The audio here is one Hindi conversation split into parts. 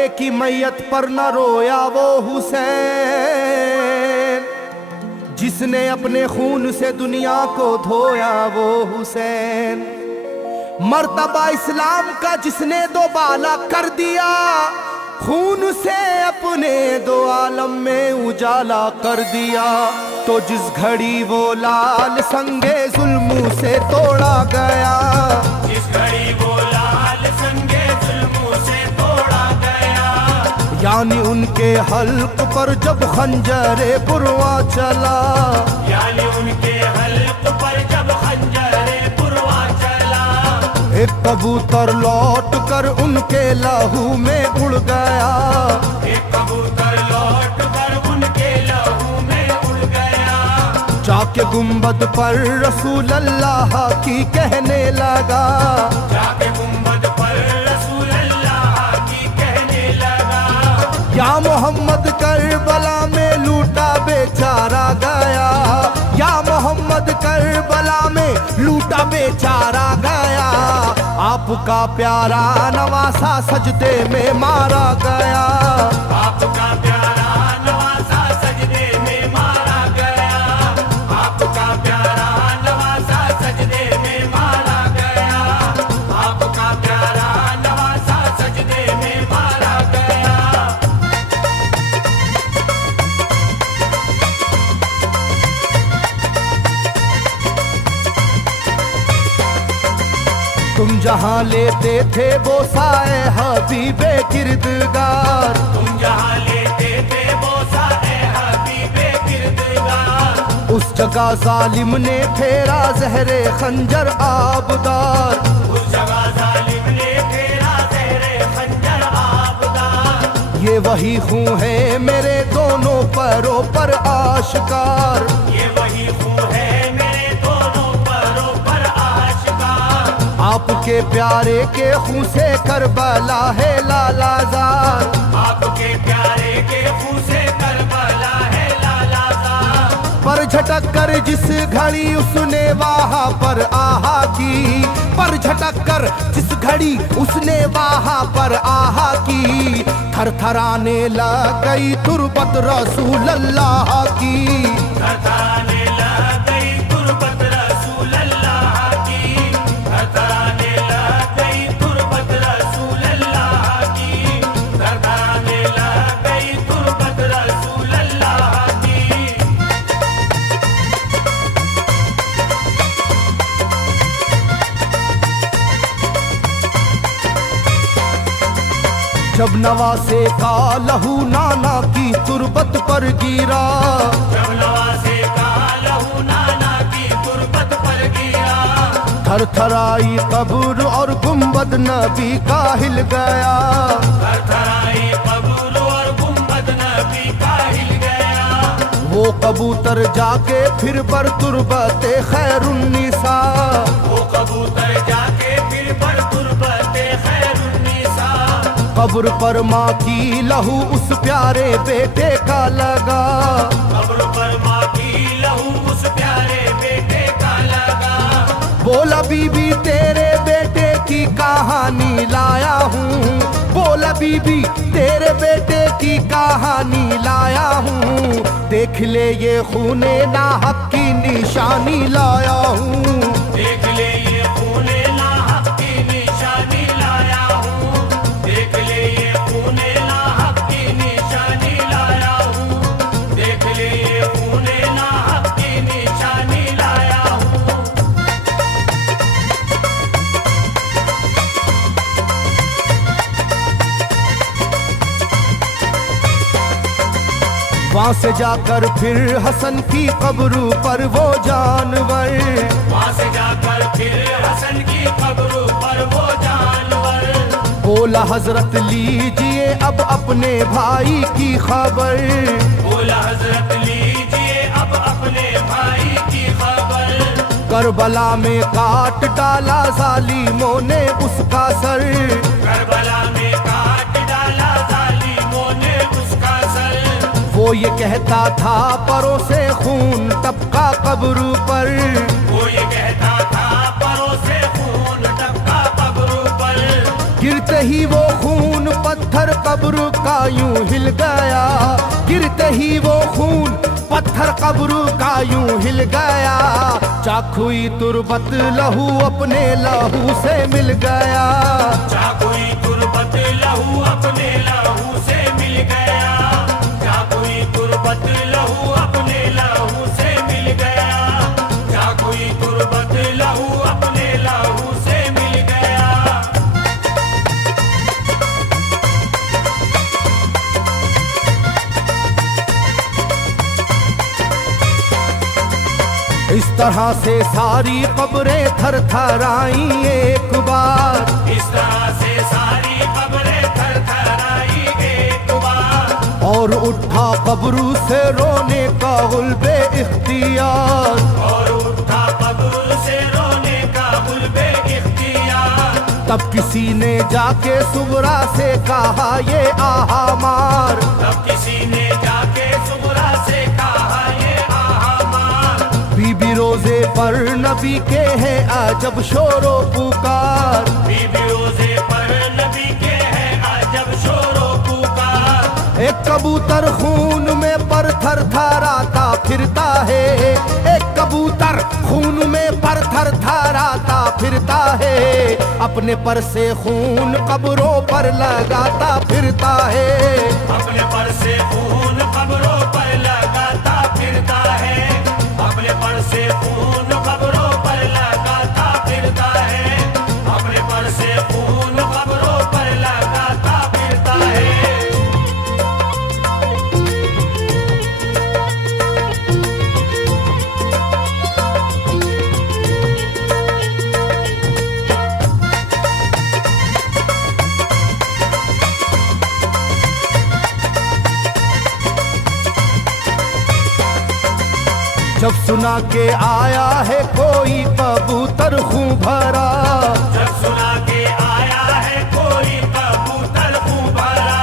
बेटे की मैयत पर न रोया वो हुसैन, जिसने अपने खून से दुनिया को धोया वो हुसैन। मर्तबा इस्लाम का जिसने दोबाला कर दिया, खून से अपने दो आलम में उजाला कर दिया। तो जिस घड़ी वो लाल संगे जुल्म से तोड़ा गया, जिस घड़ी वो लाल संगे जुल्म से तोड़ा गया, यानी उनके हल्क पर जब खंजरे पुरवा चला, यानी उनके हल्क पर जब खंजरे पुरवा चला, एक कबूतर लौट कर उनके लहू में उड़ गया, एक कबूतर लौट कर उनके लहू में उड़ गया। जाके गुंबद पर रसूल अल्लाह की कहने लगा, जाके गुंबद पर रसूल अल्लाह की कहने लगा, या मोहम्मद करबला में लूटा बेचारा गया, या मोहम्मद करबला में लूटा बेचारा गया। आपका प्यारा नवासा सजदे में मारा गया, आपका प्यारा नवासा सजदे में मारा गया, आपका प्यारा नवासा सजदे में मारा गया, आपका प्यारा नवासा सजदे में मारा गया। तुम जहाँ लेते थे बोसाए हबीबे किरदगार, तुम जहाँ लेते थे बोसा ए हबीबे किरदगार, उस जगह जालिम ने फेरा जहरे खंजर आबदार। उस जगह जालिम ने फेरा ज़हरे खंजर आबदार। ये वही खून है मेरे दोनों पैरों पर आश्कार, ये वही खून है मेरे दोनों पैरों पर आश्कार। आपके प्यारे के खून से करबला है लालाजार, आपके प्यारे के खून से करबला है लालाजार। पर झटक कर जिस घड़ी उसने वहाँ पर आहा की, पर झटक कर जिस घड़ी उसने वहाँ पर आहा की, थरथराने लग गई तुरबत रसूल अल्लाह की, थरथराने लग गई तुरबत रसूल अल्लाह की, थरथराने लग गई तुरबत रसूल अल्लाह की, थरथराने लग गई तुरबत रसूल अल्लाह की। जब नवासे का लहू नाना की तुरबत पर गिरा, जब नवासे का लहू नाना की तुरबत पर गिरा, थरथराई कब्र और गुंबद नबी का हिल गया। थरथराई कब्र और गुंबद नबी का हिल गया। वो कबूतर जाके फिर पर तुरबते खैरुन्निसा, वो कबूतर जाके फिर पर तुरबते खैरुन्निसा, कब्र पर माँ की लहू उस प्यारे बेटे का लगा, कब्र पर माँ की लहू उस प्यारे बेटे का लगा। बोला बीबी तेरे बेटे की कहानी लाया हूँ, बोला बीबी तेरे बेटे की कहानी लाया हूँ, देख ले ये खूने नाहक की निशानी लाया हूँ, देख ले ये खूने नाहक की निशानी लाया हूँ, देख ले ये खूने नाहक की निशानी लाया हूँ, देख ले ये खूने नाहक की निशानी लाया हूँ। वहाँ से जाकर फिर हसन की कब्र पर वो जानवर, वहाँ से जाकर फिर हसन की कब्र पर वो जानवर, बोला हजरत लीजिए अब अपने भाई की खबर, बोला हजरत लीजिए अब अपने भाई की खबर। करबला में काट डाला जालिमों ने उसका सर, करबला में काट डाला जालिमों ने उसका सर। वो ये कहता था परों से खून टपका कब्र पर, वो ये कहता था परों से खून टपका कब्र पर। गिरते ही वो खून पत्थर कब्र का यूं हिल गया, गिरते ही वो खून पत्थर कब्र का यूं हिल गया। चाकुई तुरबत लहू अपने लहू से मिल गया, चाकुई तुरबत लहू अपने लहू से मिल गया, चाकुई तुरबत लहू अपने लहू से मिल गया, चाकुई तुरबत लहू अपने लहू से मिल गया। इस तरह से सारी कब्रें थर थर आई एक बार, इस तरह से सारी कब्रें थर थर आई एक बार, और उठा कब्र से रोने का गुल्बे इख्तियार, और उठा कब्र से रोने का गुल्बे इख्तियार। तब किसी ने जाके सुगरा से कहा ये आहा मार, तब किसी ने जाके सुगरा से कहा ये आहा मार। बीबी रोजे पर नबी के हैं अजब शोरो पुकार, बीबी रोजे पर नबी के हैं अजब शोरो पुकार। एक कबूतर खून में पर थर थराता फिरता है, एक कबूतर खून में पर थर थराता फिरता है, अपने पर से खून कब्रों पर लगाता फिरता है, अपने पर से खून कब्रों पर लगाता फिरता है, अपने पर से खून कब्रों पर लगाता फिरता है, अपने पर से खून कब्रों पर लगाता फिरता है। जब सुना के आया है कोई कबूतर खूं भरा, जब सुना के आया है कोई कबूतर खूं भरा,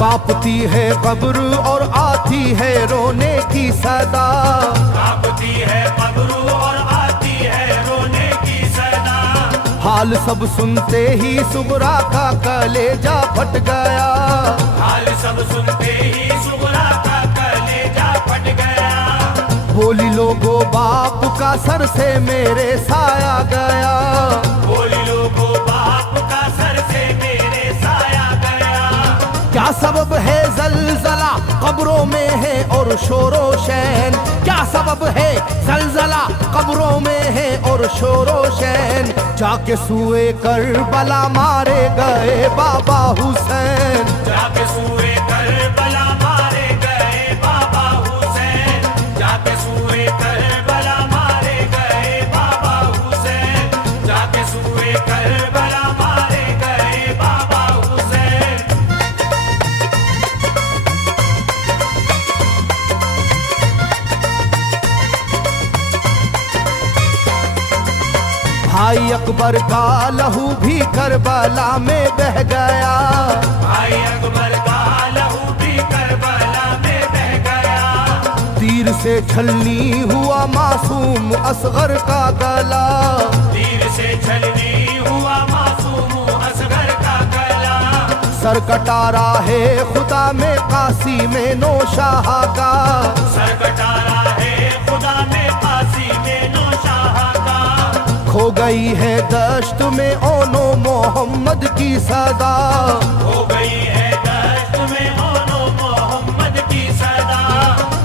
कांपती है कब्र और आती है रोने की सदा, कांपती है कब्र और आती है रोने की सदा। हाल सब सुनते ही सुगरा का कलेजा फट गया, हाल सब सुनते ही सुगरा का कलेजा फट गया। बोली लोगो बाप का सर से मेरे साया गया, बोली लोगो बाप का सर से मेरे साया गया। क्या सबब है जलजला कब्रों में है और शोरो शैन, क्या सबब है जलजला कब्रों में है और शोरो शैन। जाके सुए करबला मारे गए बाबा हुसैन, जाके सुए करबला मारे गए बाबा हुसैन, जाके सुए करबला मारे गए बाबा हुसैन, जाके सुए करबला मारे गए बाबा हुसैन। भाई अकबर का लहू भी करबला में बह गया, भाई अकबर का लहू भी करबला में बह गया। तीर से छलनी हुआ मासूम असगर का गला, तीर से छलनी हुआ मासूम असगर का गला। सर कटा है खुदा में काशी में नौशाह का, सर कटारा है खुदा में काशी में नौशाह का। खो गई है दश्त में ओनो मोहम्मद की सदा, हो गई है दश्त में ओनो मोहम्मद की सदा।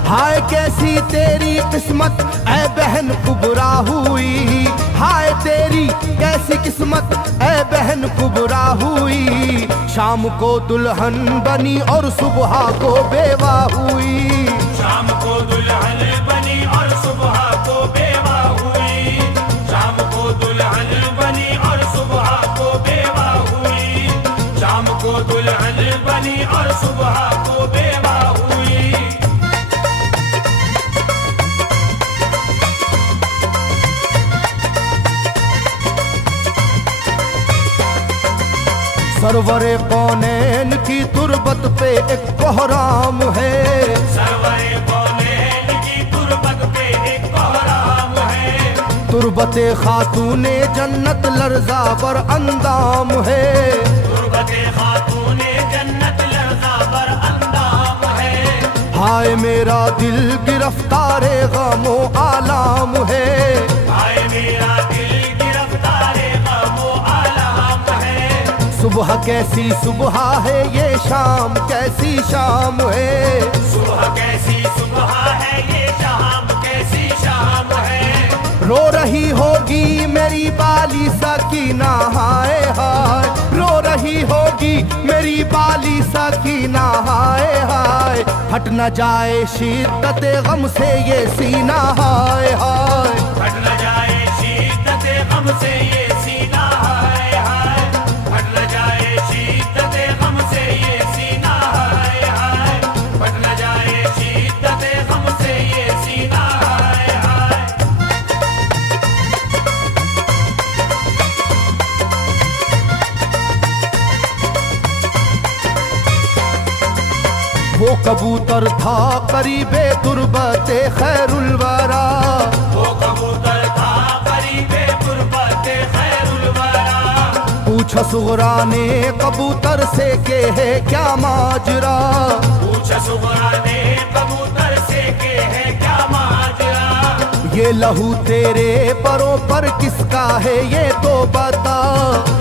हाय कैसी तेरी किस्मत ऐ बहन कुबरा हुई, हाय तेरी कैसी किस्मत ऐ बहन कुबरा हुई। शाम को दुल्हन बनी और सुबह को बेवा हुई, शाम को दुल्हन बनी और सुबह को बेवा हुई, शाम को दुल्हन बनी और सुबह को बेवा हुई, शाम को दुल्हन बनी और सुबह को बेवा हुई। सरवरे कौनैन की तुरबत पे एक कोहराम है, सरवरे कौनैन की तुरबत पे एक कोहराम है। तुरबते खातूने जन्नत लर्जा पर अंदाम है, तुरबत गुरबते खातूने जन्नत लर्जा बर अंदाम है। हाय मेरा दिल गिरफ्तारे गमो आलाम है। हाय मेरा दिल गिरफ्तारे गमो आलाम है। सुबह कैसी सुबह है ये शाम कैसी शाम है। सुबह कैसी सुबह है ये शाम कैसी शाम है। रो रही होगी मेरी बाली सकीना हाय हाय। रो रही होगी मेरी बाली सकीना हाय हाय। हट न जाए शिद्दत गम से ये सीना हाय हाय। हट न जाए शिद्दत गम से ये सीना हाय हाय। हट न जाए शिद्दत गम से ये सीना हाय हाय। हट न जाए शिद्दत गम से ये सीना हाय हाय। वो कबूतर था करीबे तुरबते खैरुल वरा। वो कबूतर था करीबे तुरबते खैरुल वरा। पूछा सुगरा ने कबूतर से के है क्या माजरा। पूछा सुगरा ने कबूतर से के है क्या माजरा। ये लहू तेरे परों पर किसका है ये तो बता।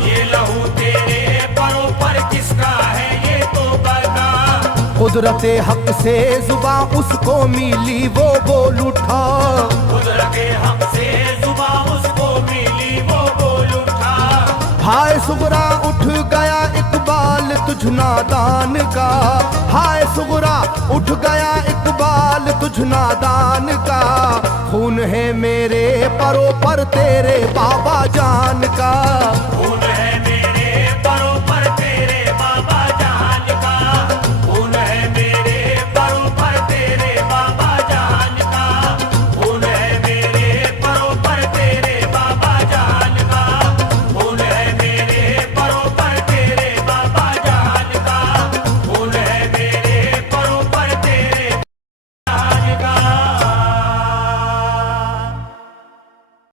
ये लहू तेरे परों पर किसका है ये तो बता। कुदरते हक से जुबां उसको मिली वो बोल उठा। कुदरते हक से जुबां उसको मिली वो बोल उठा। हाय सुगरा उठ गया इकबाल तुझ नादान का। हाय सुगरा उठ गया इकबाल तुझ नादान का। खून है मेरे परों पर तेरे बाबा जान का। खून है